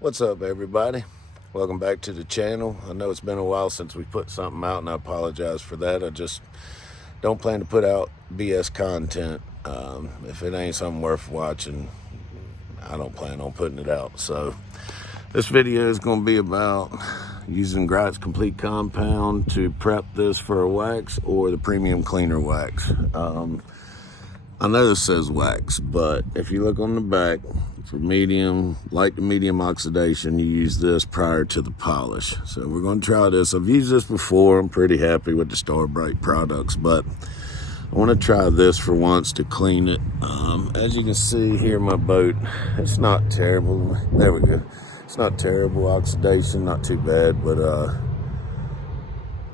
What's up, everybody? Welcome back to the channel. I know it's been a while since we put something out, and I apologize for that. I just don't plan to put out BS content. If it ain't something worth watching, I don't plan on putting it out. So this video is going to be about using Greit's Complete Compound to prep this for a wax or the premium cleaner wax. I know this says wax, but if you look on the back, for medium, light to medium oxidation, you use this prior to the polish. So we're going to try this. I've used this before. I'm pretty happy with the Starbright products, but I want to try this for once to clean it. As you can see here, my boat, it's not terrible. There we go. It's not terrible oxidation, not too bad, but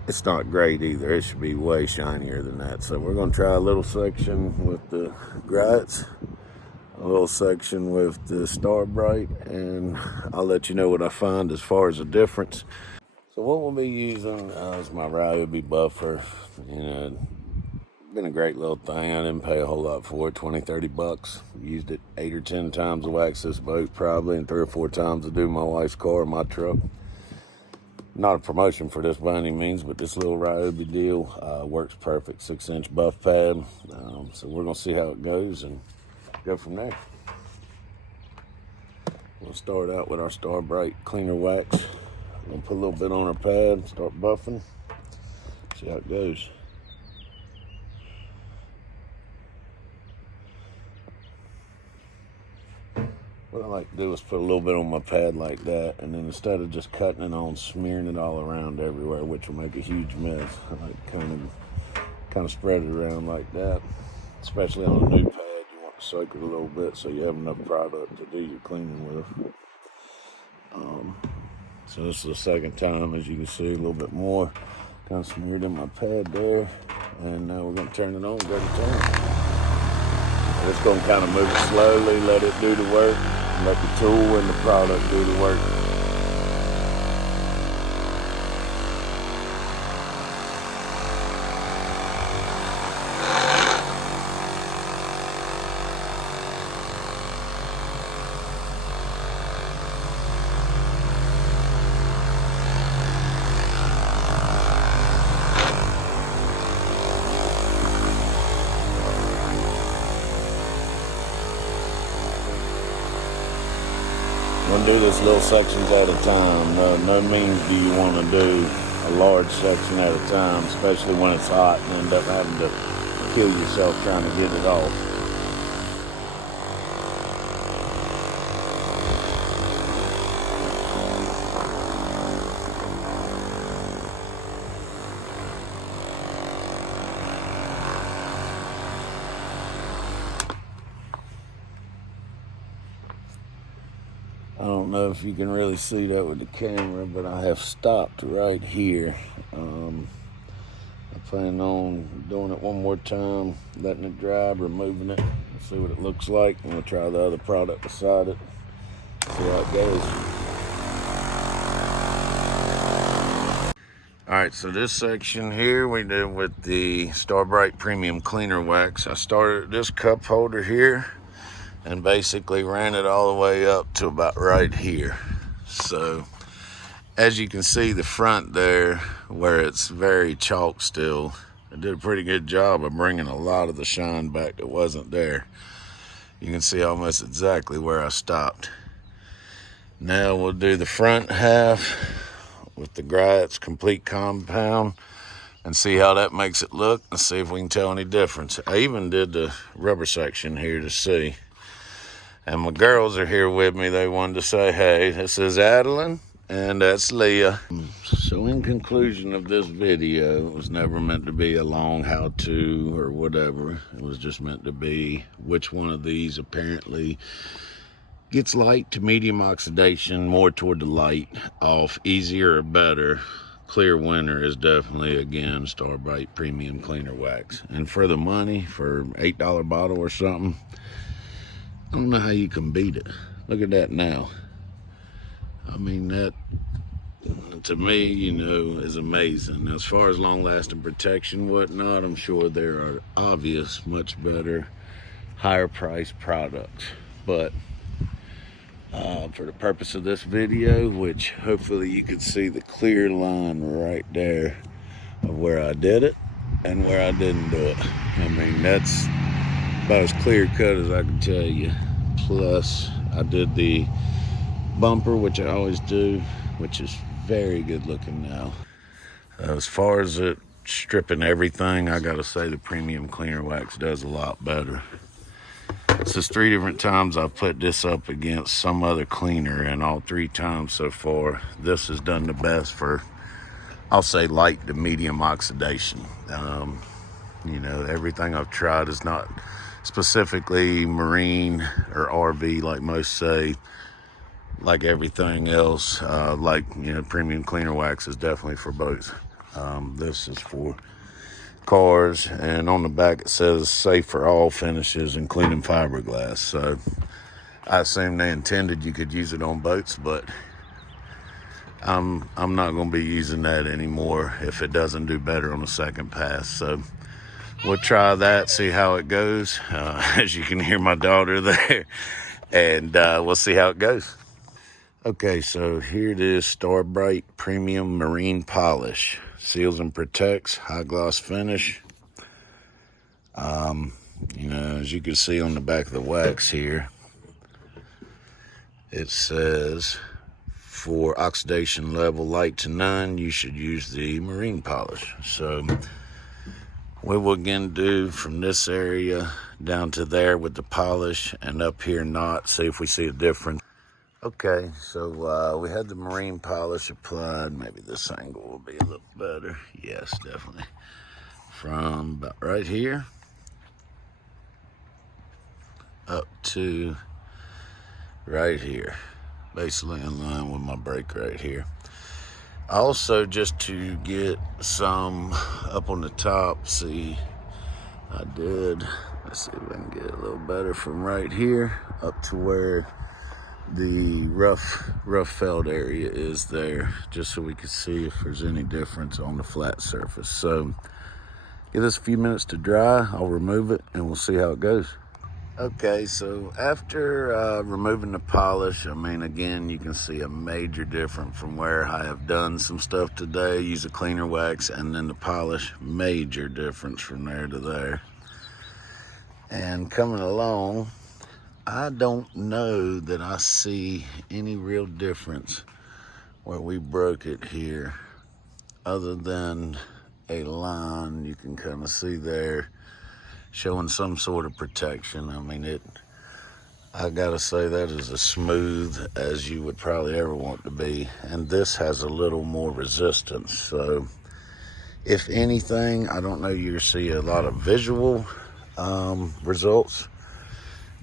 it's not great either. It should be way shinier than that. So we're going to try a little section with the Greit's, a little section with the Starbright, and I'll let you know what I find as far as the difference. So what we'll be using is my Ryobi buffer. You know, been a great little thing. I didn't pay a whole lot for it, 20-30 bucks. Used it 8 or 10 times to wax this boat probably, and 3 or 4 times to do my wife's car or my truck. Not a promotion for this by any means, but this little Ryobi deal works perfect. 6-inch buff pad. So we're gonna see how it goes and go from there. We'll start out with our Starbright cleaner wax. We'll put a little bit on our pad, start buffing, see how it goes. What I like to do is put a little bit on my pad like that, and then instead of just cutting it on, smearing it all around everywhere, which will make a huge mess. I like kind of spread it around like that, especially on a new pad. You want to soak it a little bit so you have enough product to do your cleaning with. So this is the second time, as you can see, a little bit more. Kind of smeared in my pad there, and now we're going to turn it on, go to turn. Just going to kind of move it slowly, let it do the work. Let the tool and the product do the work. We're going to do this little sections at a time. No means do you want to do a large section at a time, especially when it's hot, and end up having to kill yourself trying to get it off. I don't know if you can really see that with the camera, but I have stopped right here. I plan on doing it one more time, letting it dry, removing it, see what it looks like, and we'll try the other product beside it, see how it goes. Alright, so this section here we did with the Starbright Premium Cleaner Wax. I started this cup holder here and basically ran it all the way up to about right here. So as you can see, the front there where it's very chalk still, I did a pretty good job of bringing a lot of the shine back that wasn't there. You can see almost exactly where I stopped. Now we'll do the front half with the Greit's Complete Compound and see how that makes it look, and see if we can tell any difference. I even did the rubber section here to see. And my girls are here with me. They wanted to say, hey, this is Adeline, and that's Leah. So in conclusion of this video, it was never meant to be a long how-to or whatever. It was just meant to be which one of these apparently gets light to medium oxidation, more toward the light, off easier or better. Clear winner is definitely, again, Starbright Premium Cleaner Wax. And for the money, for $8 bottle or something, I don't know how you can beat it. Look at that now. I mean, that, to me, you know, is amazing. Now, as far as long-lasting protection, whatnot, I'm sure there are obvious, much better, higher-priced products. But For the purpose of this video, which hopefully you can see the clear line right there of where I did it and where I didn't do it. I mean, that's about as clear cut as I can tell you. Plus, I did the bumper, which I always do, which is very good looking now. As far as it stripping everything, I gotta say the premium cleaner wax does a lot better. This is 3 different times I've put this up against some other cleaner, and all 3 times so far, this has done the best for, I'll say, light to medium oxidation. You know, everything I've tried is not specifically marine or RV like most say. Like everything else, like, you know, premium cleaner wax is definitely for boats. This is for cars, and on the back it says safe for all finishes including fiberglass. So I assume they intended you could use it on boats, but I'm not going to be using that anymore if it doesn't do better on the second pass. So we'll try that, see how it goes. As you can hear my daughter there, and we'll see how it goes. Okay, so here it is, Star Bright Premium Marine Polish. Seals and protects, high gloss finish. You know, as you can see on the back of the wax here, it says for oxidation level light to none, you should use the marine polish. So we will again do from this area down to there with the polish, and up here not, see if we see a difference. Okay, so we had the marine polish applied. Maybe this angle will be a little better. Yes, definitely. From about right here up to right here, basically in line with my brake right here. Also, just to get some up on the top, see, I did, let's see if I can get it a little better, from right here up to where the rough felt area is there, just so we can see if there's any difference on the flat surface. So give this a few minutes to dry. I'll remove it and we'll see how it goes. Okay, so after removing the polish, I mean, again, you can see a major difference from where I have done some stuff today, use a cleaner wax, and then the polish, major difference from there to there. And coming along, I don't know that I see any real difference where we broke it here, other than a line you can kind of see there showing some sort of protection. I mean, I gotta say, that is as smooth as you would probably ever want to be, and this has a little more resistance. So if anything, I don't know you'll see a lot of visual results,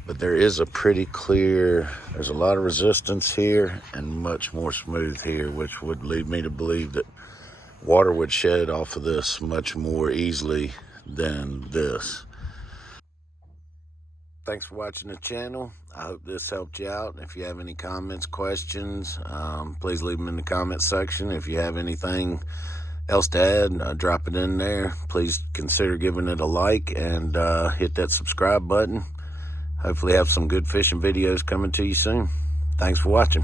but there is a pretty clear, there's a lot of resistance here and much more smooth here, which would lead me to believe that water would shed off of this much more easily than this. Thanks for watching the channel. I hope this helped you out. If you have any comments, questions, please leave them in the comment section. If you have anything else to add, drop it in there. Please consider giving it a like, and hit that subscribe button. Hopefully have some good fishing videos coming to you soon. Thanks for watching.